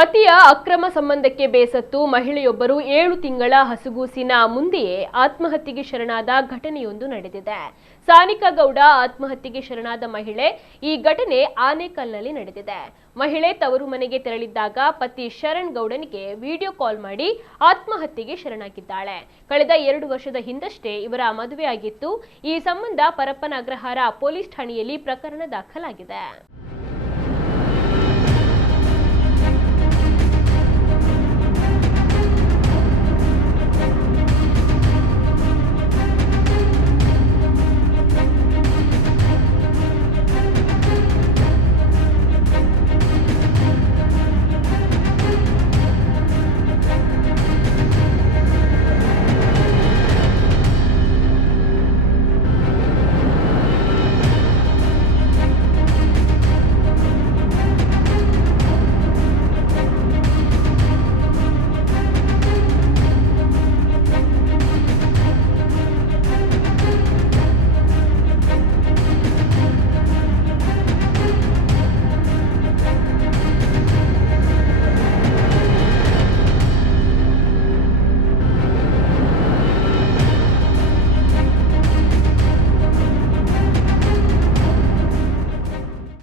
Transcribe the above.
ಪತಿಯ ಅಕ್ರಮ ಸಂಬಂಧಕ್ಕೆ ಬೇಸತ್ತು ಮಹಿಳೆಯೊಬ್ಬರು 7 ತಿಂಗಳ ಹಸುಗೂಸಿನ ಮುಂದೆಯೇ ಆತ್ಮಹತ್ಯೆಗೆ ಶರಣಾದ ಘಟನೆಯೊಂದು ನಡೆದಿದೆ. ಸಾನಿಕಗೌಡ ಆತ್ಮಹತ್ಯೆಗೆ ಶರಣಾದ ಮಹಿಳೆ. ಈ ಘಟನೆ ಆನೇಕಲ್ನಲ್ಲಿ ನಡೆದಿದೆ. ಮಹಿಳೆ ತವರು ಮನೆಗೆ ತೆರಳಿದ್ದಾಗ ಪತಿ ಶರಣ್ ಗೌಡನಿಗೆ ವಿಡಿಯೋ ಕಾಲ್ ಮಾಡಿ ಆತ್ಮಹತ್ಯೆಗೆ ಶರಣಾಗಿದ್ದಾಳೆ. ಕಳೆದ 2 ವರ್ಷದ ಹಿಂದಷ್ಟೇ ಇವರ ಮದುವೆಯಾಗಿತ್ತು. ಈ ಸಂಬಂಧ ಪರಪ್ಪನ ಅಗ್ರಹಾರ ಪೊಲೀಸ್ ಠಾಣೆಯಲ್ಲಿ ಪ್ರಕರಣ ದಾಖಲಾಗಿದೆ.